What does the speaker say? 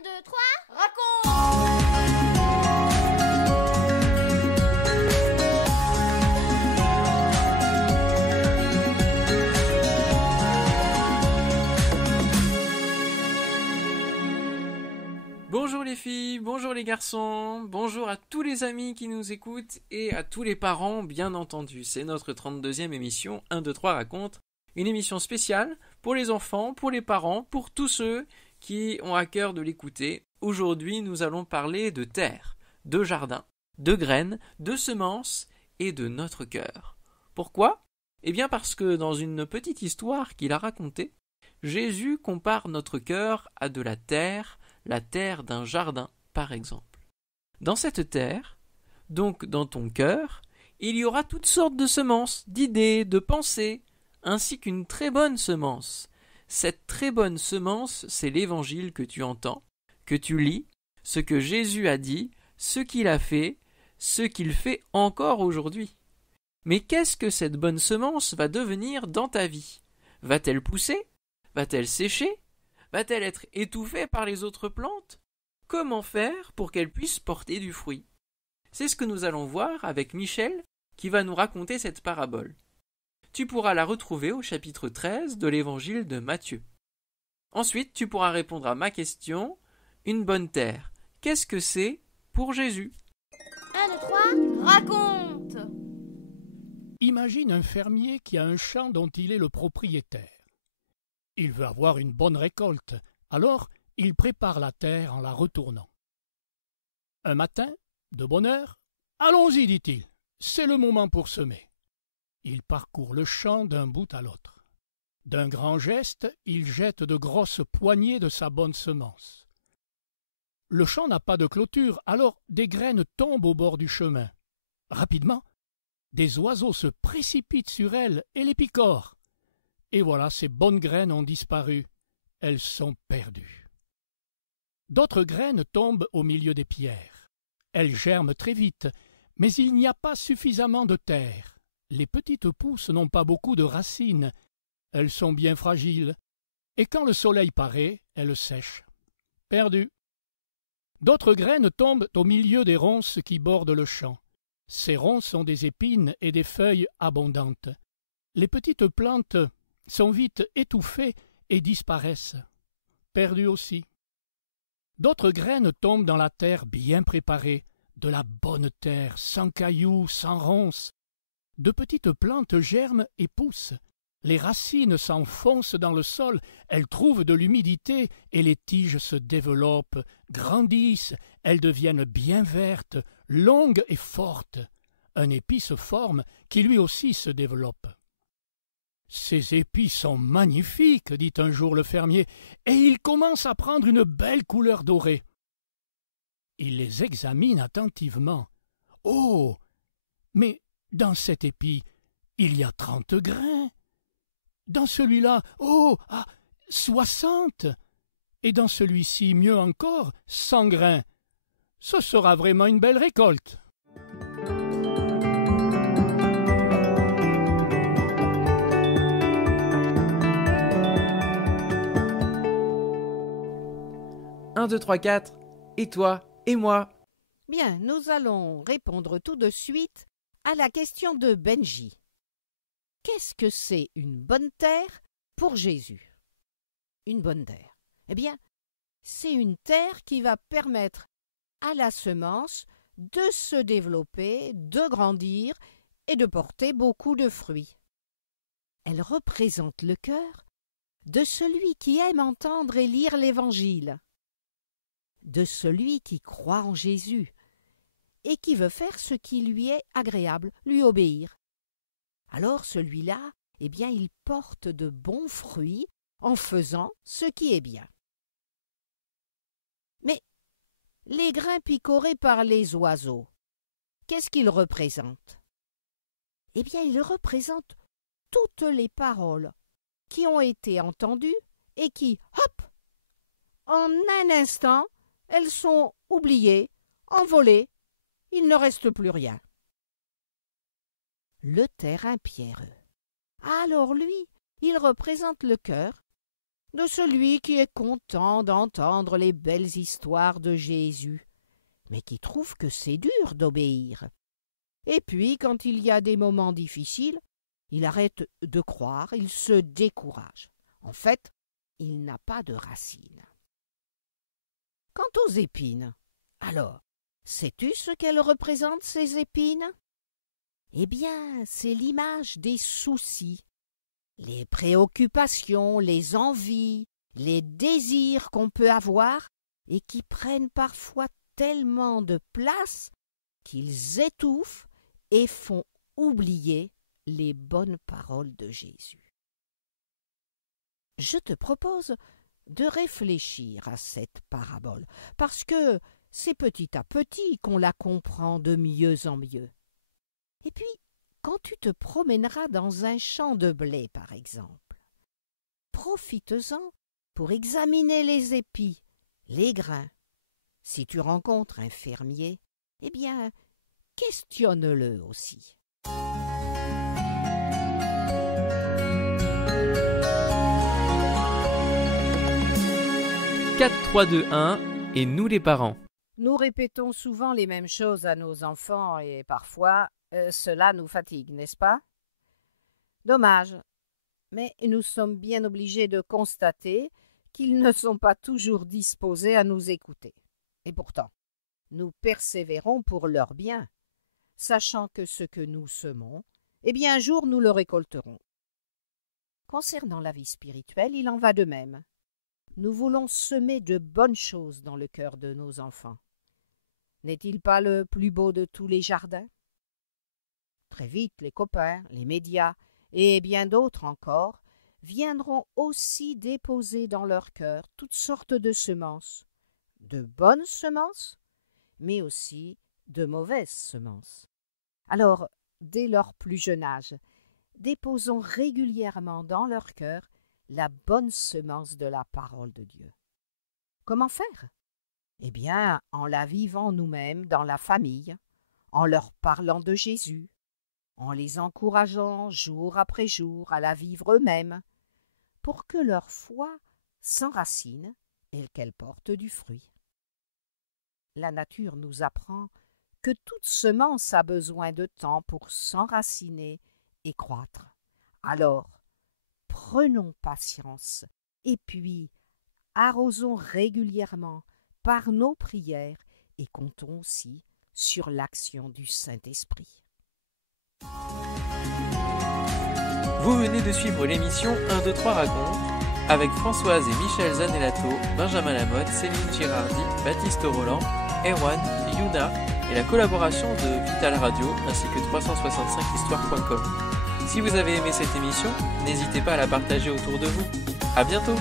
1, 2, 3, raconte! Bonjour les filles, bonjour les garçons, bonjour à tous les amis qui nous écoutent et à tous les parents bien entendu. C'est notre 32e émission 1, 2, 3 raconte, une émission spéciale pour les enfants, pour les parents, pour tous ceux qui ont à cœur de l'écouter. Aujourd'hui nous allons parler de terre, de jardin, de graines, de semences et de notre cœur. Pourquoi ? Eh bien parce que dans une petite histoire qu'il a racontée, Jésus compare notre cœur à de la terre d'un jardin, par exemple. Dans cette terre, donc dans ton cœur, il y aura toutes sortes de semences, d'idées, de pensées, ainsi qu'une très bonne semence. Cette très bonne semence, c'est l'évangile que tu entends, que tu lis, ce que Jésus a dit, ce qu'il a fait, ce qu'il fait encore aujourd'hui. Mais qu'est-ce que cette bonne semence va devenir dans ta vie ? Va-t-elle pousser ? Va-t-elle sécher ? Va-t-elle être étouffée par les autres plantes ? Comment faire pour qu'elle puisse porter du fruit ? C'est ce que nous allons voir avec Michel qui va nous raconter cette parabole. Tu pourras la retrouver au chapitre 13 de l'évangile de Matthieu. Ensuite, tu pourras répondre à ma question, une bonne terre. Qu'est-ce que c'est pour Jésus ? 1, 2, 3, raconte! Imagine un fermier qui a un champ dont il est le propriétaire. Il veut avoir une bonne récolte, alors il prépare la terre en la retournant. Un matin, de bonne heure, « Allons-y, dit-il, c'est le moment pour semer. » Il parcourt le champ d'un bout à l'autre. D'un grand geste, il jette de grosses poignées de sa bonne semence. Le champ n'a pas de clôture, alors des graines tombent au bord du chemin. Rapidement, des oiseaux se précipitent sur elles et les picorent. Et voilà, ces bonnes graines ont disparu. Elles sont perdues. D'autres graines tombent au milieu des pierres. Elles germent très vite, mais il n'y a pas suffisamment de terre. Les petites pousses n'ont pas beaucoup de racines. Elles sont bien fragiles. Et quand le soleil paraît, elles sèchent. Perdues. D'autres graines tombent au milieu des ronces qui bordent le champ. Ces ronces ont des épines et des feuilles abondantes. Les petites plantes sont vite étouffées et disparaissent, perdues aussi. D'autres graines tombent dans la terre bien préparée, de la bonne terre, sans cailloux, sans ronces. De petites plantes germent et poussent. Les racines s'enfoncent dans le sol, elles trouvent de l'humidité et les tiges se développent, grandissent, elles deviennent bien vertes, longues et fortes. Un épi se forme qui lui aussi se développe. Ces épis sont magnifiques, dit un jour le fermier, et ils commencent à prendre une belle couleur dorée. Il les examine attentivement. Oh! Mais dans cet épi, il y a 30 grains. Dans celui-là, 60. Et dans celui-ci, mieux encore, 100 grains. Ce sera vraiment une belle récolte. Un, 2, 3, 4. Et toi ? Et moi ? Bien, nous allons répondre tout de suite à la question de Benji. Qu'est-ce que c'est une bonne terre pour Jésus ? Une bonne terre. Eh bien, c'est une terre qui va permettre à la semence de se développer, de grandir et de porter beaucoup de fruits. Elle représente le cœur de celui qui aime entendre et lire l'Évangile, de celui qui croit en Jésus et qui veut faire ce qui lui est agréable, lui obéir. Alors celui-là, il porte de bons fruits en faisant ce qui est bien. Mais les grains picorés par les oiseaux, qu'est-ce qu'ils représentent ? Ils représentent toutes les paroles qui ont été entendues et qui, hop, en un instant, elles sont oubliées, envolées, il ne reste plus rien. Le terrain pierreux. Alors lui, il représente le cœur de celui qui est content d'entendre les belles histoires de Jésus, mais qui trouve que c'est dur d'obéir. Et puis, quand il y a des moments difficiles, il arrête de croire, il se décourage. En fait, il n'a pas de racines. Quant aux épines, alors, sais-tu ce qu'elles représentent, ces épines? Eh bien, c'est l'image des soucis, les préoccupations, les envies, les désirs qu'on peut avoir et qui prennent parfois tellement de place qu'ils étouffent et font oublier les bonnes paroles de Jésus. Je te propose de réfléchir à cette parabole, parce que c'est petit à petit qu'on la comprend de mieux en mieux. Et puis, quand tu te promèneras dans un champ de blé, par exemple, profites-en pour examiner les épis, les grains. Si tu rencontres un fermier, eh bien, questionne-le aussi. 4, 3, 2, 1 et nous les parents. Nous répétons souvent les mêmes choses à nos enfants et parfois cela nous fatigue, n'est-ce pas? Dommage, mais nous sommes bien obligés de constater qu'ils ne sont pas toujours disposés à nous écouter. Et pourtant, nous persévérons pour leur bien, sachant que ce que nous semons, eh bien un jour nous le récolterons. Concernant la vie spirituelle, il en va de même. Nous voulons semer de bonnes choses dans le cœur de nos enfants. N'est-il pas le plus beau de tous les jardins? Très vite, les copains, les médias et bien d'autres encore viendront aussi déposer dans leur cœur toutes sortes de semences, de bonnes semences, mais aussi de mauvaises semences. Alors, dès leur plus jeune âge, déposons régulièrement dans leur cœur la bonne semence de la parole de Dieu. Comment faire? Eh bien, en la vivant nous-mêmes dans la famille, en leur parlant de Jésus, en les encourageant jour après jour à la vivre eux-mêmes, pour que leur foi s'enracine et qu'elle porte du fruit. La nature nous apprend que toute semence a besoin de temps pour s'enraciner et croître. Alors, prenons patience et puis arrosons régulièrement par nos prières et comptons aussi sur l'action du Saint-Esprit. Vous venez de suivre l'émission 1, 2, 3 raconte avec Françoise et Michel Zanellato, Benjamin Lamotte, Céline Girardi, Baptiste Roland, Erwan, Yuna et la collaboration de Vital Radio ainsi que 365histoire.com. Si vous avez aimé cette émission, n'hésitez pas à la partager autour de vous. À bientôt!